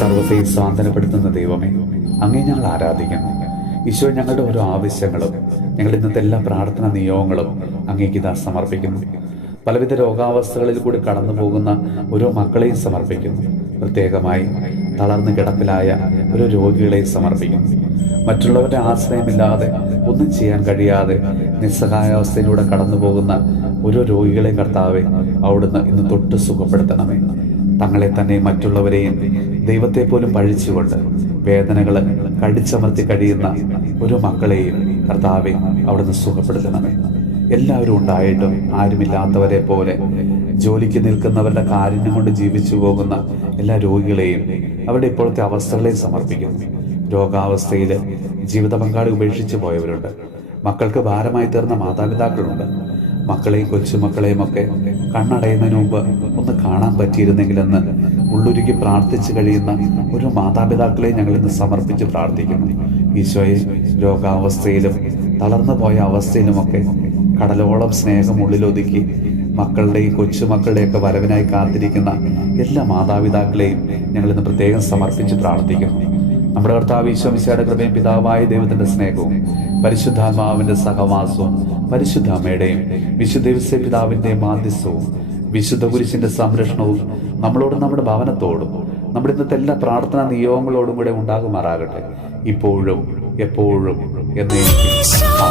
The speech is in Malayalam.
സർവ്വത്തെയും സ്വാന്തനപ്പെടുത്തുന്ന ദൈവമേ, അങ്ങേ ഞങ്ങൾ ആരാധിക്കുന്നു. ഈശോ, ഞങ്ങളുടെ ഓരോ ആവശ്യങ്ങളും ഞങ്ങൾ ഇന്നത്തെ എല്ലാ പ്രാർത്ഥനാ നിയോഗങ്ങളും അങ്ങേക്ക് ഇതാ സമർപ്പിക്കുന്നു. പലവിധ രോഗാവസ്ഥകളിൽ കൂടി കടന്നു പോകുന്ന ഓരോ മക്കളെയും സമർപ്പിക്കുന്നു. പ്രത്യേകമായി തളർന്ന് കിടപ്പിലായ ഓരോ രോഗികളെയും സമർപ്പിക്കുന്നു. മറ്റുള്ളവരുടെ ആശ്രയമില്ലാതെ ഒന്നും ചെയ്യാൻ കഴിയാതെ നിസ്സഹായാവസ്ഥയിലൂടെ കടന്നു പോകുന്ന ഓരോ രോഗികളെയും കർത്താവെ അവിടുന്ന് ഇന്ന് തൊട്ട് സുഖപ്പെടുത്തണമേ. തങ്ങളെ തന്നെ മറ്റുള്ളവരെയും ദൈവത്തെ പോലും പഴിച്ചുകൊണ്ട് വേദനകൾ കടിച്ചമർത്തി കഴിയുന്ന ഒരു മക്കളെയും കർത്താവെ അവിടുന്ന് സുഖപ്പെടുത്തണമേ. എല്ലാവരും ഉണ്ടായിട്ടും ആരുമില്ലാത്തവരെ പോലെ ജോലിക്ക് നിൽക്കുന്നവരുടെ കാരുണ്യം കൊണ്ട് ജീവിച്ചു പോകുന്ന എല്ലാ രോഗികളെയും അവരുടെ ഇപ്പോഴത്തെ അവസ്ഥകളെയും സമർപ്പിക്കുന്നു. രോഗാവസ്ഥയിൽ ജീവിത പങ്കാളി ഉപേക്ഷിച്ചു പോയവരുണ്ട്. മക്കൾക്ക് ഭാരമായി തീർന്ന മാതാപിതാക്കളുണ്ട്. മക്കളെയും കൊച്ചുമക്കളെയും ഒക്കെ കണ്ണടയുന്നതിന് മുമ്പ് ഒന്ന് കാണാൻ പറ്റിയിരുന്നെങ്കിലെന്ന് ഉള്ളുരുക്കി പ്രാർത്ഥിച്ചു കഴിയുന്ന ഒരു മാതാപിതാക്കളെ ഞങ്ങൾ ഇന്ന് സമർപ്പിച്ച് പ്രാർത്ഥിക്കുന്നു. ഈശോയെ, രോഗാവസ്ഥയിലും തളർന്നു പോയ അവസ്ഥയിലുമൊക്കെ കടലോളം സ്നേഹം ഉള്ളിലൊതുക്കി മക്കളുടെയും കൊച്ചുമക്കളുടെയൊക്കെ വരവിനായി കാത്തിരിക്കുന്ന എല്ലാ മാതാപിതാക്കളെയും ഞങ്ങളിന്ന് പ്രത്യേകം സമർപ്പിച്ച് പ്രാർത്ഥിക്കുന്നു. നമ്മുടെ കർത്താവ് ഈശോ മിശിഹായുടെ കൃപയും പിതാവായ ദൈവത്തിന്റെ സ്നേഹവും പരിശുദ്ധാത്മാവിന്റെ സഹവാസവും പരിശുദ്ധ അമ്മയുടെയും വിശുദ്ധ ഔസേപ്പ് പിതാവിന്റെയും മാധ്യസ്ഥവും വിശുദ്ധ കുരിശിന്റെ സംരക്ഷണവും നമ്മളോടും നമ്മുടെ ഭവനത്തോടും നമ്മുടെ ഇന്നത്തെ എല്ലാ പ്രാർത്ഥനാ നിയോഗങ്ങളോടും കൂടെ ഉണ്ടാകുമാറാകട്ടെ, ഇപ്പോഴും എപ്പോഴും എന്നേക്കും.